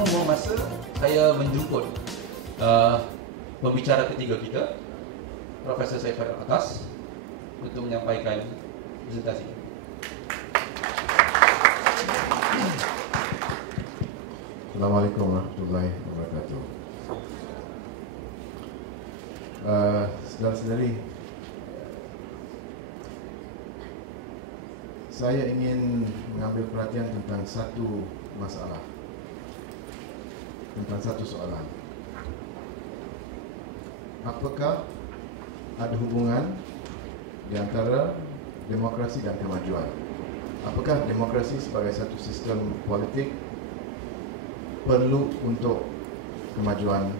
membuang masa, saya menjemput pembicara ketiga kita, Profesor Saiful Atas, untuk menyampaikan presentasi. Assalamualaikum warahmatullahi wabarakatuh. Saudara-saudari, saya ingin mengambil perhatian tentang satu masalah, tentang satu soalan. Apakah ada hubungan di antara demokrasi dan kemajuan? Apakah demokrasi sebagai satu sistem politik perlu untuk kemajuan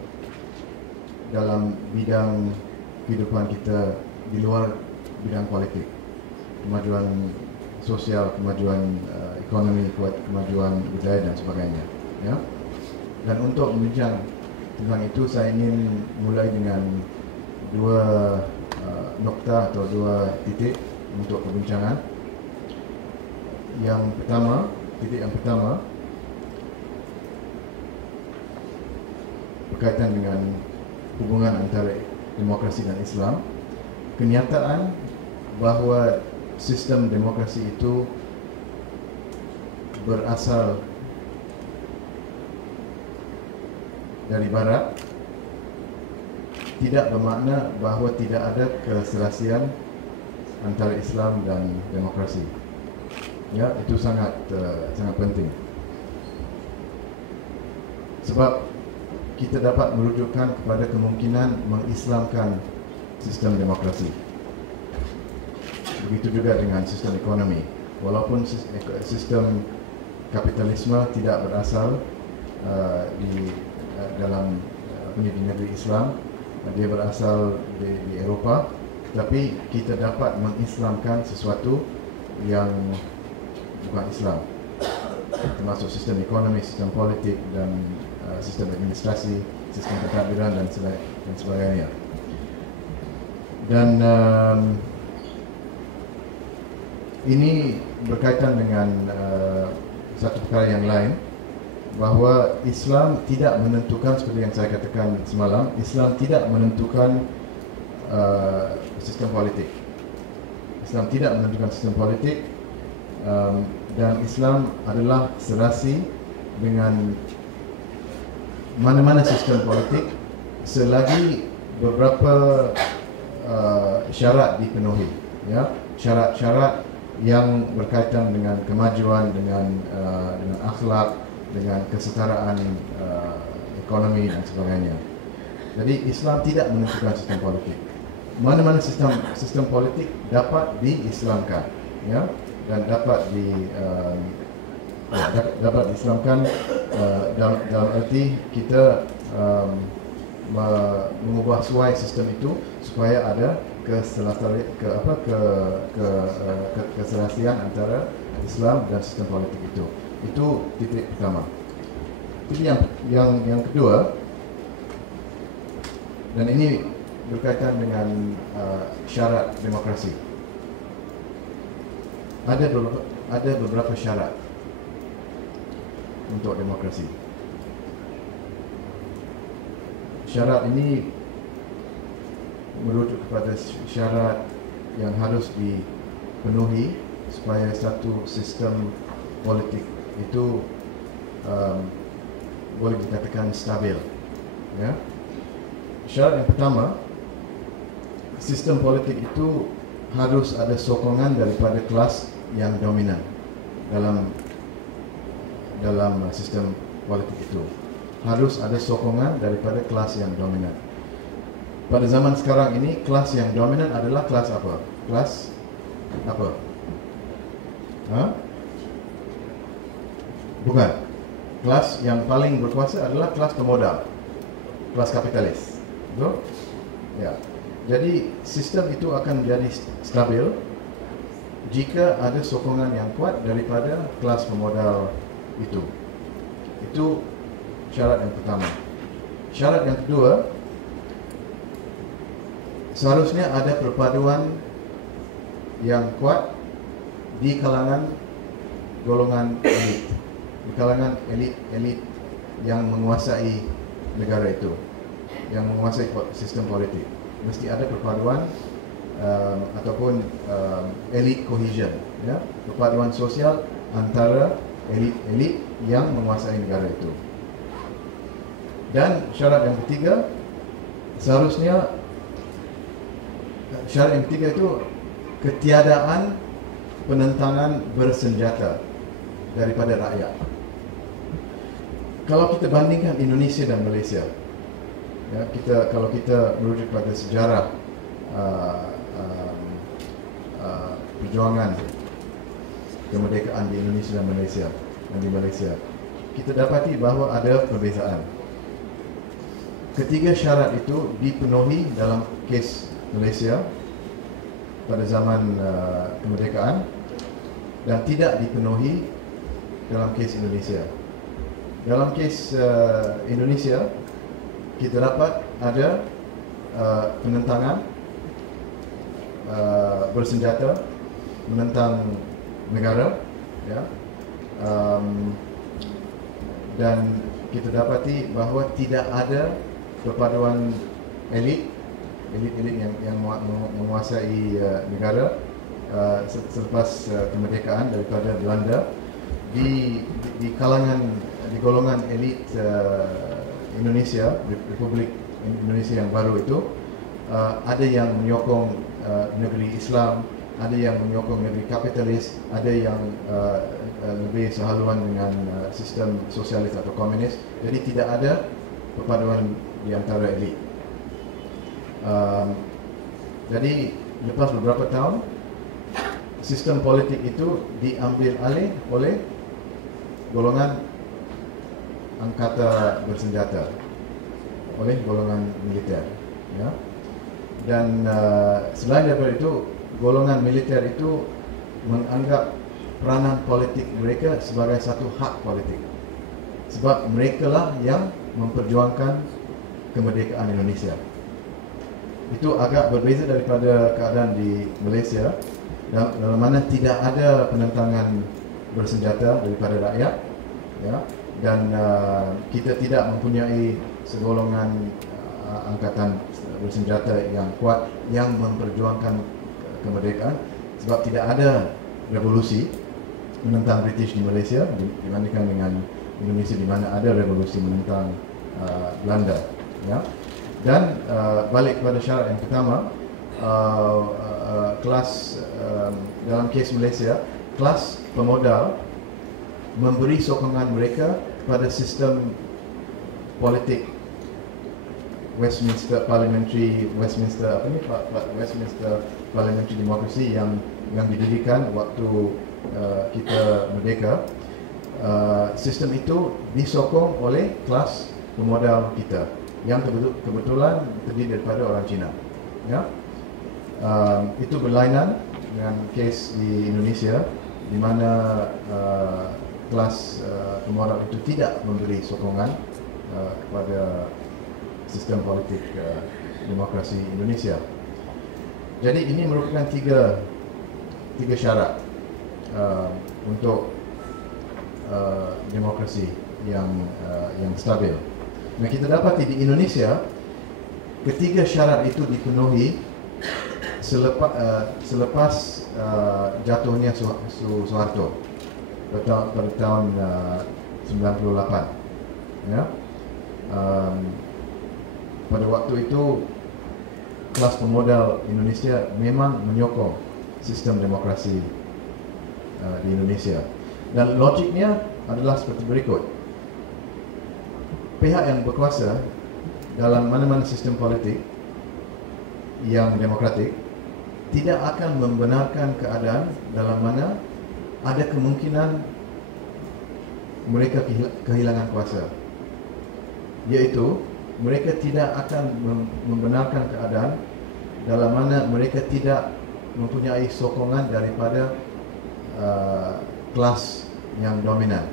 dalam bidang kehidupan kita di luar bidang politik, kemajuan sosial, kemajuan ekonomi, kemajuan budaya dan sebagainya, ya. Dan untuk membincang tentang itu, saya ingin mulai dengan dua nokta atau dua titik untuk perbincangan. Titik yang pertama berkaitan dengan hubungan antara demokrasi dan Islam. Kenyataan bahawa sistem demokrasi itu berasal dari Barat tidak bermakna bahawa tidak ada keselasian antara Islam dan demokrasi. Ya, itu sangat penting. Sebab kita dapat merujukkan kepada kemungkinan mengislamkan sistem demokrasi. Begitu juga dengan sistem ekonomi. Walaupun sistem kapitalisme tidak berasal dalam di negeri Islam, dia berasal di Eropah, tetapi kita dapat mengislamkan sesuatu yang bukan Islam, termasuk sistem ekonomi, sistem politik dan sistem administrasi, sistem pentadbiran dan sebagainya. Dan ini berkaitan dengan satu perkara yang lain, bahawa Islam tidak menentukan, seperti yang saya katakan semalam, Islam tidak menentukan sistem politik. Islam tidak menentukan sistem politik, dan Islam adalah serasi dengan mana-mana sistem politik selagi beberapa syarat dipenuhi, ya, syarat-syarat yang berkaitan dengan kemajuan, dengan akhlak, dengan kesetaraan ekonomi dan sebagainya. Jadi Islam tidak menentukan sistem politik. Mana-mana sistem politik dapat diislamkan, ya, dan dapat diislamkan dalam arti kita mengubah suai sistem itu supaya ada keselasian antara Islam dan sistem politik itu. Itu titik pertama. Titik yang kedua, dan ini berkaitan dengan syarat demokrasi. Ada beberapa syarat untuk demokrasi. Syarat ini merujuk kepada syarat yang harus dipenuhi supaya satu sistem politik itu boleh dikatakan stabil, ya. Syarat yang pertama, sistem politik itu harus ada sokongan daripada kelas yang dominan dalam sistem politik itu. Harus ada sokongan daripada kelas yang dominan. Pada zaman sekarang ini, kelas yang dominan adalah kelas apa? Kelas apa? Bukan. Kelas yang paling berkuasa adalah kelas pemodal, kelas kapitalis. Betul? Ya. Jadi sistem itu akan menjadi stabil jika ada sokongan yang kuat daripada kelas pemodal itu. Itu syarat yang pertama. Syarat yang kedua, seharusnya ada perpaduan yang kuat di kalangan golongan elit, di kalangan elit yang menguasai negara itu, yang menguasai sistem politik. Mesti ada perpaduan ataupun elite cohesion, ya, perpaduan sosial antara elit-elit yang menguasai negara itu. Dan syarat yang ketiga, seharusnya syarat yang ketiga itu ketiadaan penentangan bersenjata daripada rakyat. Kalau kita bandingkan Indonesia dan Malaysia, ya, kalau kita merujuk pada sejarah perjuangan kemerdekaan di Indonesia dan di Malaysia, kita dapati bahawa ada perbezaan. Ketiga syarat itu dipenuhi dalam kes Malaysia pada zaman kemerdekaan dan tidak dipenuhi dalam kes Indonesia. Dalam kes Indonesia, kita dapat ada penentangan bersenjata menentang negara, ya, dan kita dapati bahawa tidak ada perpaduan elit yang menguasai negara selepas kemerdekaan daripada Belanda. Di golongan elit Indonesia, Republik Indonesia yang baru itu, ada yang menyokong negeri Islam, ada yang menyokong negeri kapitalis, ada yang lebih sehaluan dengan sistem sosialis atau komunis. Jadi tidak ada perpaduan di antara elit. Jadi lepas beberapa tahun, sistem politik itu diambil alih oleh golongan angkatan bersenjata, oleh golongan militer, ya. Dan selain daripada itu, golongan militer itu menganggap peranan politik mereka sebagai satu hak politik, sebab mereka lah yang memperjuangkan kemerdekaan Indonesia. Itu agak berbeza daripada keadaan di Malaysia, dalam mana tidak ada penentangan bersenjata daripada rakyat, ya, dan kita tidak mempunyai segolongan angkatan bersenjata yang kuat yang memperjuangkan kemerdekaan, sebab tidak ada revolusi menentang British di Malaysia dibandingkan dengan Indonesia di mana ada revolusi menentang Belanda, ya. Dan balik kepada syarat yang pertama, kelas dalam kes Malaysia, kelas pemodal memberi sokongan mereka pada sistem politik Westminster Parliamentary Democracy yang didirikan waktu kita merdeka. Sistem itu disokong oleh kelas pemodal kita yang kebetulan terdiri daripada orang Cina, ya. Itu berlainan dengan kes di Indonesia di mana kelas pemodal itu tidak memberi sokongan kepada sistem politik demokrasi Indonesia. Jadi ini merupakan tiga syarat untuk demokrasi yang stabil. Nah, kita dapati di Indonesia ketiga syarat itu dipenuhi selepas jatuhnya Soeharto pada tahun 98, ya. Pada waktu itu kelas pemodal Indonesia memang menyokong sistem demokrasi di Indonesia, dan logiknya adalah seperti berikut. Pihak yang berkuasa dalam mana-mana sistem politik yang demokratik tidak akan membenarkan keadaan dalam mana ada kemungkinan mereka kehilangan kuasa, iaitu mereka tidak akan membenarkan keadaan dalam mana mereka tidak mempunyai sokongan daripada kelas yang dominan.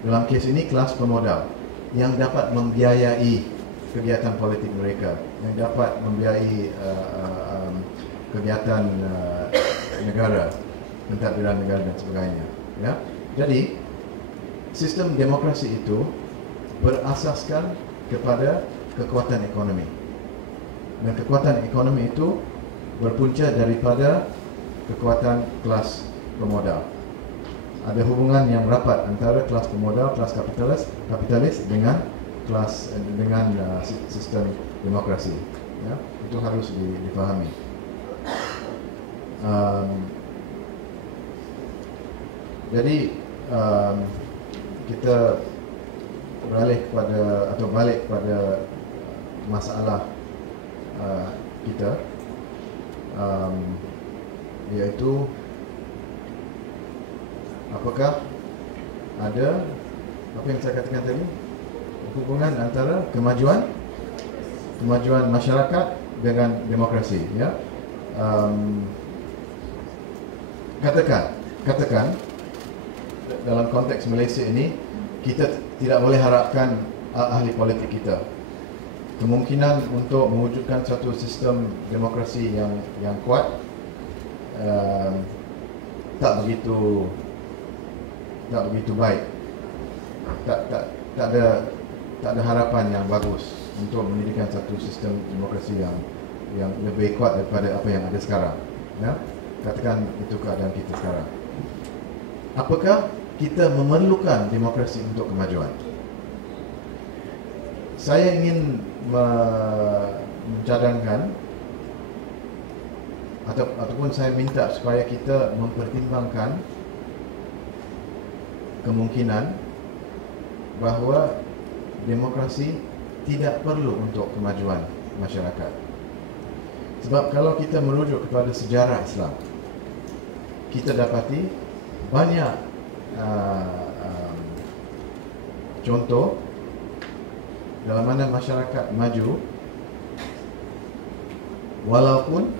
Dalam kes ini kelas pemodal yang dapat membiayai kegiatan politik mereka, yang dapat membiayai kegiatan negara, pentadbiran negara dan sebagainya, ya. Jadi sistem demokrasi itu berasaskan kepada kekuatan ekonomi. Dan kekuatan ekonomi itu berpunca daripada kekuatan kelas pemodal. Ada hubungan yang rapat antara kelas pemodal, kelas kapitalis dengan sistem demokrasi. Ya, itu harus dipahami. Jadi kita balik kepada masalah kita, yaitu apakah ada apa yang saya katakan tadi, hubungan antara kemajuan masyarakat dengan demokrasi. Ya, katakan dalam konteks Malaysia ini, kita tidak boleh harapkan ahli politik kita kemungkinan untuk mewujudkan satu sistem demokrasi yang kuat tak begitu baik. Tak ada harapan yang bagus untuk mendirikan satu sistem demokrasi yang lebih kuat daripada apa yang ada sekarang. Ya, katakan itu keadaan kita sekarang. Apakah kita memerlukan demokrasi untuk kemajuan? Saya ingin mencadangkan ataupun saya minta supaya kita mempertimbangkan kemungkinan bahawa demokrasi tidak perlu untuk kemajuan masyarakat. Sebab kalau kita merujuk kepada sejarah Islam, kita dapati banyak contoh dalam mana masyarakat maju walaupun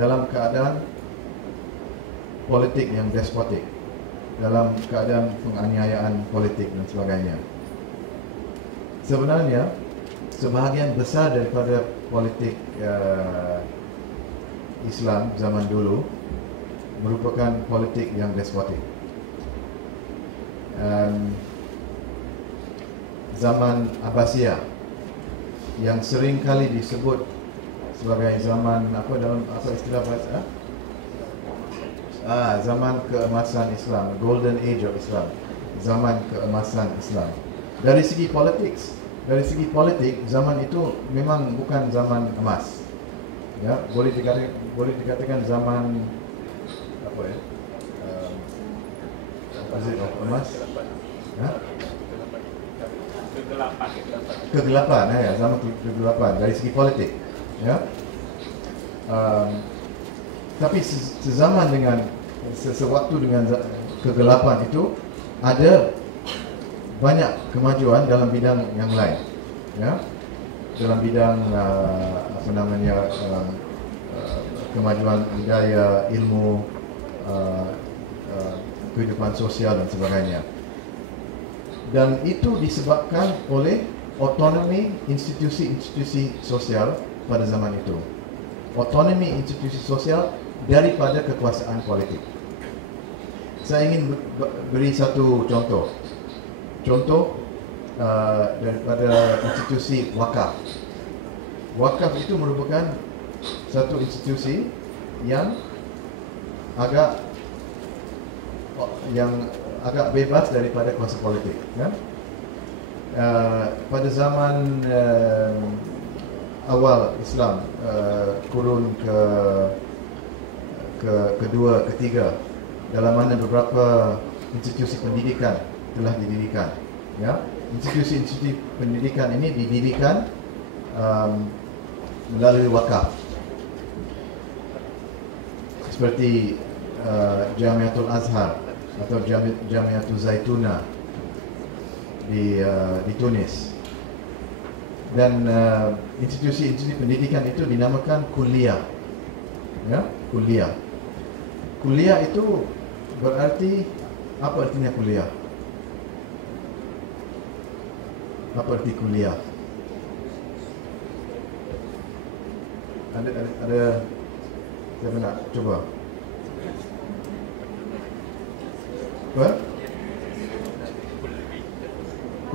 dalam keadaan politik yang despotik, dalam keadaan penganiayaan politik dan sebagainya. Sebenarnya sebahagian besar daripada politik Islam zaman dulu merupakan politik yang despotik. Zaman Abbasiyah yang sering kali disebut sebagai zaman dalam istilah bahasa? Zaman keemasan Islam, Golden Age of Islam, zaman keemasan Islam. Dari segi politik, zaman itu memang bukan zaman emas. Ya, boleh dikatakan zaman emas? Kegelapan, ya, zaman kegelapan dari segi politik. Ya. Tapi sezaman dengan sewaktu dengan kegelapan itu ada banyak kemajuan dalam bidang yang lain. Ya. Dalam bidang kemajuan budaya, ilmu, kehidupan sosial dan sebagainya. Dan itu disebabkan oleh otonomi institusi-institusi sosial pada zaman itu. Otonomi institusi sosial daripada kekuasaan politik. Saya ingin beri satu contoh. Daripada institusi wakaf. Wakaf itu merupakan satu institusi yang agak bebas daripada kuasa politik. Ya? Pada zaman awal Islam, kurun kedua, ketiga, dalam mana beberapa institusi pendidikan telah didirikan. Ya? Institusi-institusi pendidikan ini didirikan melalui wakaf, seperti Jamiatul Azhar atau Jamiatul Zaituna di Tunis. Dan institusi-institusi pendidikan itu dinamakan kuliah. Ya, kuliah. Kuliah itu berarti, apa artinya kuliah? Apa arti kuliah? Ada saya nak coba. Apa?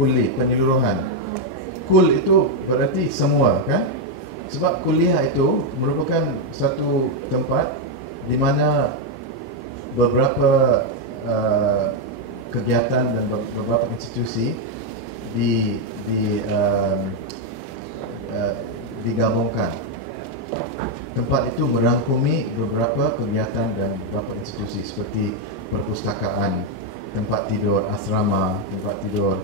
kulli, penyeluruhan. Kul itu berarti semua, kan? Sebab kuliah itu merupakan satu tempat di mana beberapa kegiatan dan beberapa institusi digabungkan. Tempat itu merangkumi beberapa kegiatan dan beberapa institusi seperti perpustakaan, tempat tidur asrama, tempat tidur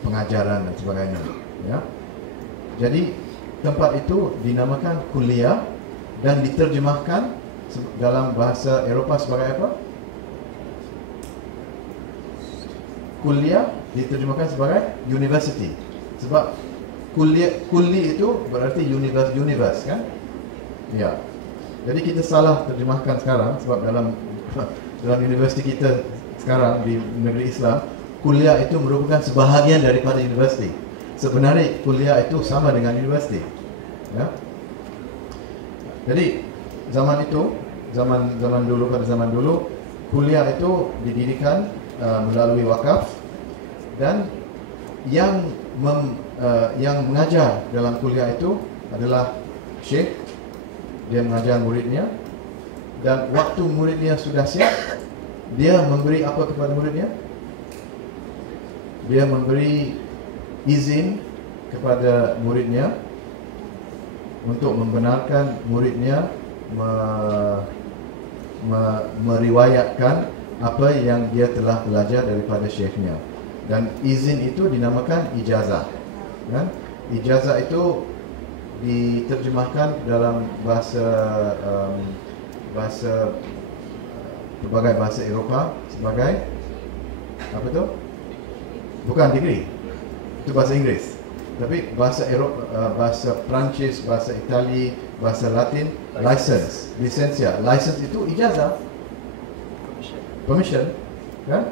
pengajaran dan sebagainya, ya. Jadi tempat itu dinamakan kuliah dan diterjemahkan dalam bahasa Eropah sebagai apa? Kuliah diterjemahkan sebagai university. Sebab kulli itu berarti universe, kan? Ya. Jadi kita salah terjemahkan sekarang sebab dalam universiti kita sekarang di negeri Islam, kuliah itu merupakan sebahagian daripada universiti. Sebenarnya kuliah itu sama dengan universiti, ya. Jadi pada zaman dulu kuliah itu didirikan melalui wakaf, dan yang mengajar dalam kuliah itu adalah syekh. Dia mengajar muridnya, dan waktu muridnya sudah siap, dia memberi apa kepada muridnya? Dia memberi izin kepada muridnya untuk membenarkan muridnya meriwayatkan apa yang dia telah belajar daripada syekhnya. Dan izin itu dinamakan ijazah, kan? Ijazah itu diterjemahkan dalam berbagai bahasa Eropah sebagai apa tu? Bukan degree, itu bahasa Inggeris. Tapi bahasa Eropah, bahasa Perancis, bahasa Itali, bahasa Latin, license, lisensia. License itu ijazah, permission, kan?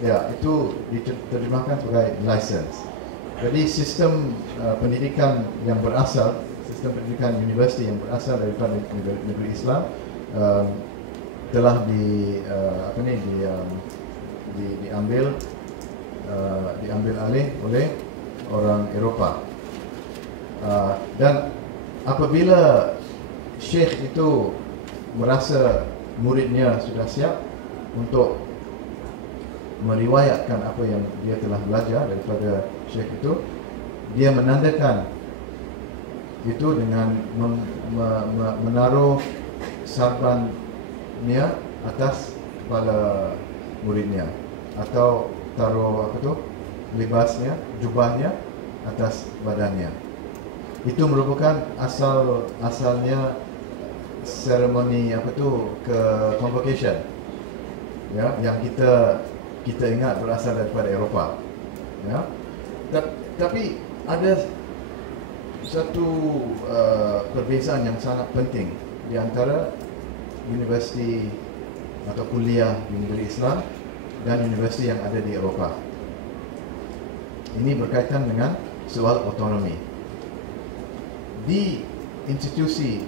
Ya, itu diterjemahkan sebagai license. Jadi sistem pendidikan yang berasal, sistem pendidikan universiti yang berasal daripada negeri Islam telah diambil alih oleh orang Eropah. Dan apabila syekh itu merasa muridnya sudah siap untuk meriwayatkan apa yang dia telah belajar daripada syekh itu, dia menandakan itu dengan menaruh sarbannya atas kepala muridnya, atau taruh libasnya, jubahnya atas badannya. Itu merupakan asalnya seremoni convocation, ya, yang kita ingat berasal daripada Eropah, ya. Tapi ada satu perbezaan yang sangat penting di antara universiti atau kuliah di negeri Islam dan universiti yang ada di Eropah. Ini berkaitan dengan soal otonomi. Di institusi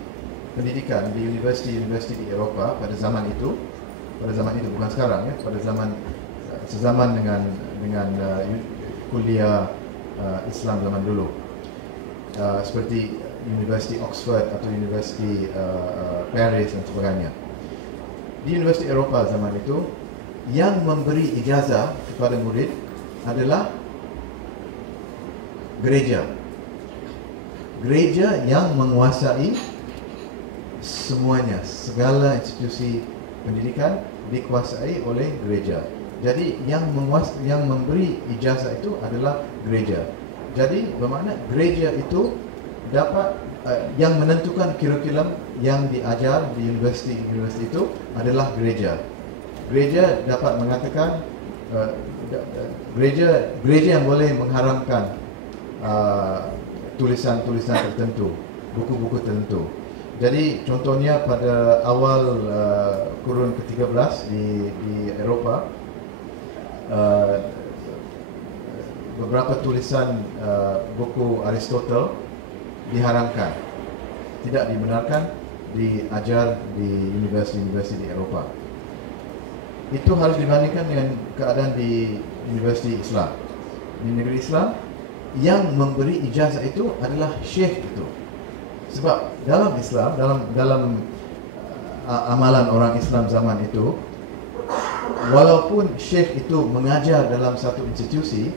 pendidikan di universiti di Eropah pada zaman itu bukan sekarang, ya, pada sezaman dengan kuliah Islam zaman dulu, seperti Universiti Oxford atau Universiti Paris dan sebagainya. Di universiti Eropah zaman itu, yang memberi ijazah kepada murid adalah gereja. Gereja yang menguasai semuanya, segala institusi pendidikan dikuasai oleh gereja. Jadi yang memberi ijazah itu adalah gereja. Jadi bermakna gereja itu dapat yang menentukan kurikulum yang diajar di universiti itu adalah gereja. Gereja dapat mengatakan gereja yang boleh mengharamkan tulisan-tulisan tertentu, buku-buku tertentu. Jadi contohnya pada awal kurun ke-13 di Eropah, beberapa tulisan buku Aristotle diharamkan, tidak dibenarkan diajar di universiti-universiti di Eropah. Itu harus dibandingkan dengan keadaan di universiti Islam. Di negeri Islam, yang memberi ijazah itu adalah syekh itu. Sebab dalam Islam, dalam amalan orang Islam zaman itu, walaupun syekh itu mengajar dalam satu institusi,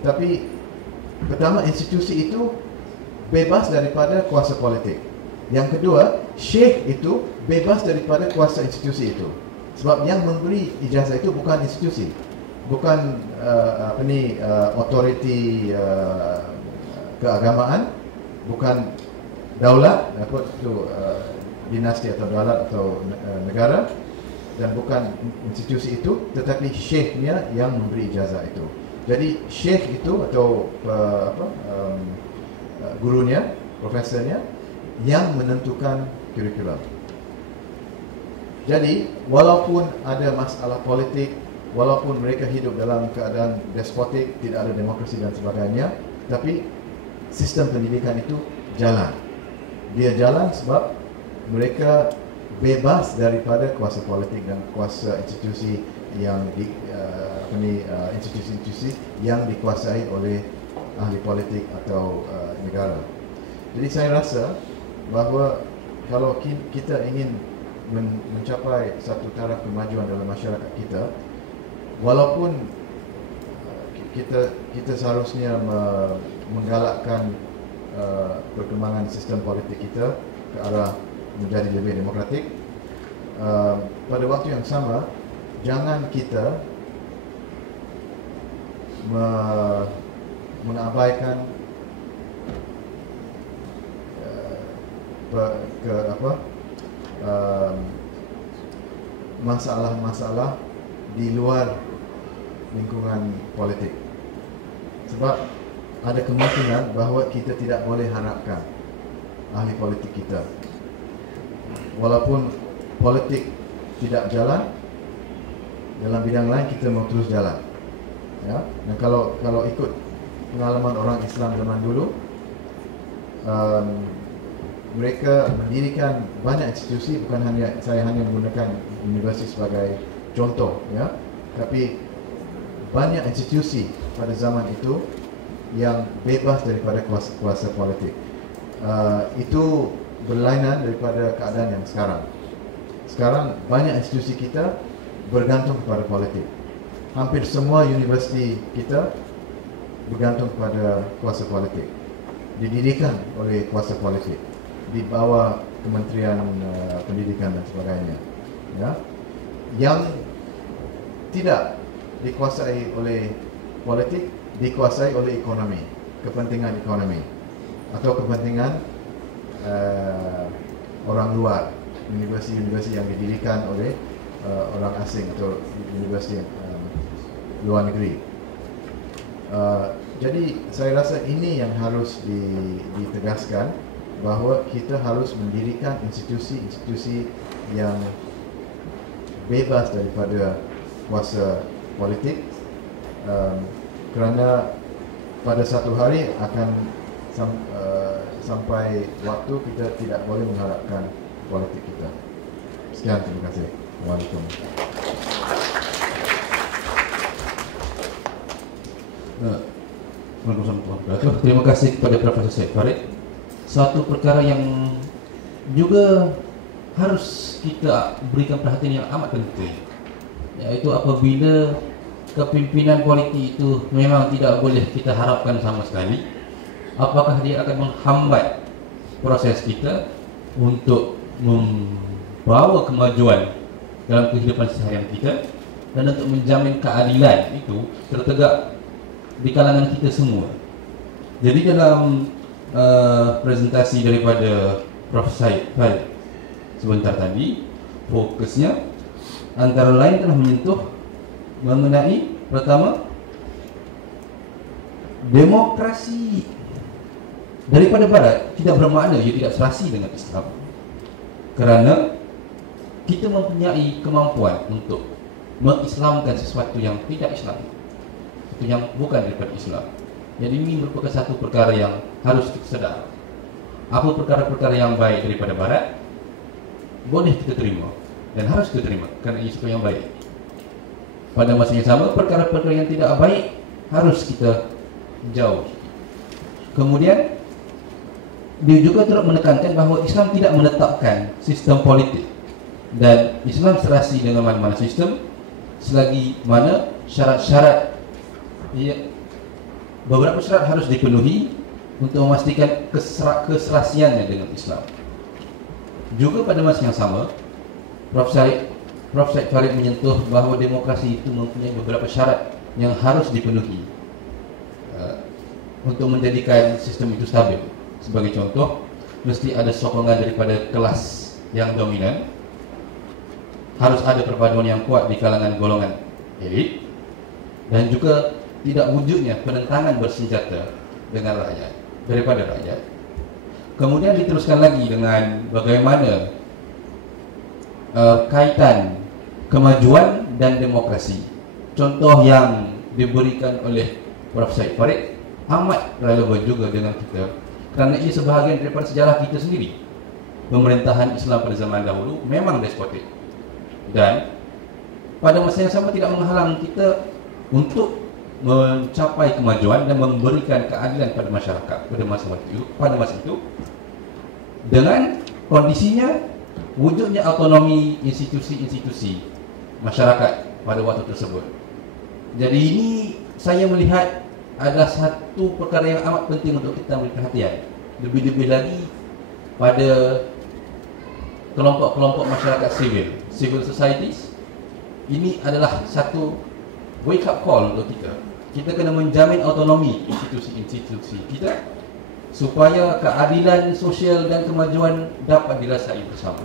tapi pertama institusi itu bebas daripada kuasa politik. Yang kedua, syekh itu bebas daripada kuasa institusi itu. Sebab yang memberi ijazah itu bukan institusi, bukan otoriti keagamaan, bukan daulat, itu dinasti atau daulat atau negara, dan bukan institusi itu, tetapi syekhnya yang memberi ijazah itu. Jadi syekh itu atau gurunya, profesornya yang menentukan kurikulum. Jadi walaupun ada masalah politik, walaupun mereka hidup dalam keadaan despotik, tidak ada demokrasi dan sebagainya, tapi sistem pendidikan itu jalan. Dia jalan sebab mereka bebas daripada kuasa politik dan kuasa institusi yang institusi-institusi yang dikuasai oleh ahli politik atau negara. Jadi saya rasa bahawa kalau kita ingin mencapai satu taraf kemajuan dalam masyarakat kita, walaupun kita seharusnya menggalakkan perkembangan sistem politik kita ke arah menjadi lebih demokratik, pada waktu yang sama jangan kita mengabaikan masalah-masalah di luar lingkungan politik. Sebab ada kemungkinan bahawa kita tidak boleh harapkan ahli politik kita, walaupun politik tidak jalan, dalam bidang lain kita mau terus jalan. Ya, dan kalau ikut pengalaman orang Islam zaman dulu, mereka mendirikan banyak institusi, bukan saya hanya menggunakan universiti sebagai contoh, ya, tapi banyak institusi pada zaman itu yang bebas daripada kuasa politik. Itu berlainan daripada keadaan yang sekarang. Sekarang banyak institusi kita bergantung kepada politik. Hampir semua universiti kita bergantung kepada kuasa politik, didirikan oleh kuasa politik di bawah Kementerian Pendidikan dan sebagainya. Ya, yang tidak dikuasai oleh politik, dikuasai oleh ekonomi, kepentingan ekonomi atau kepentingan orang luar, universiti-universiti yang didirikan oleh orang asing atau universiti luar negeri. Jadi saya rasa ini yang harus ditegaskan, bahawa kita harus mendirikan institusi-institusi yang bebas daripada kuasa politik, kerana pada satu hari akan sampai waktu kita tidak boleh mengharapkan politik kita. Sekian, terima kasih. Waalaikumsalam. Terima kasih kepada Profesor Syed Farid. Satu perkara yang juga harus kita berikan perhatian yang amat penting, yaitu apabila kepimpinan politik itu memang tidak boleh kita harapkan sama sekali, apakah dia akan menghambat proses kita untuk membawa kemajuan dalam kehidupan seharian kita dan untuk menjamin keadilan itu tertegak di kalangan kita semua. Jadi dalam presentasi daripada Prof. Syed Farid sebentar tadi, fokusnya antara lain telah menyentuh mengenai pertama, demokrasi daripada Barat tidak bermakna ia tidak serasi dengan Islam, kerana kita mempunyai kemampuan untuk mengislamkan sesuatu yang tidak Islam, itu yang bukan daripada Islam. Jadi ini merupakan satu perkara yang harus kita sedar. Apa perkara-perkara yang baik daripada Barat, boleh kita terima dan harus kita terima kerana ia sesuatu yang baik. Pada masa yang sama, perkara-perkara yang tidak baik harus kita jauh. Kemudian dia juga turut menekankan bahawa Islam tidak menetapkan sistem politik dan Islam serasi dengan mana-mana sistem selagi mana syarat-syarat beberapa syarat harus dipenuhi untuk memastikan keserasiannya dengan Islam. Juga pada masa yang sama, Prof. Said Farid menyentuh bahawa demokrasi itu mempunyai beberapa syarat yang harus dipenuhi untuk menjadikan sistem itu stabil. Sebagai contoh, mesti ada sokongan daripada kelas yang dominan, harus ada perpaduan yang kuat di kalangan golongan elit, dan juga tidak wujudnya penentangan bersenjata dengan rakyat daripada rakyat. Kemudian diteruskan lagi dengan bagaimana kaitan kemajuan dan demokrasi. Contoh yang diberikan oleh Prof. Said Farid amat relevan juga dengan kita kerana ia sebahagian daripada sejarah kita sendiri. Pemerintahan Islam pada zaman dahulu memang despotik dan pada masa yang sama tidak menghalang kita untuk mencapai kemajuan dan memberikan keadilan pada masyarakat pada masa itu dengan kondisinya wujudnya autonomi institusi-institusi masyarakat pada waktu tersebut. Jadi ini saya melihat adalah satu perkara yang amat penting untuk kita beri perhatian. Lebih-lebih lagi pada kelompok-kelompok masyarakat civil societies. Ini adalah satu wake up call untuk kita. Kita kena menjamin autonomi institusi-institusi kita supaya keadilan sosial dan kemajuan dapat dirasai bersama.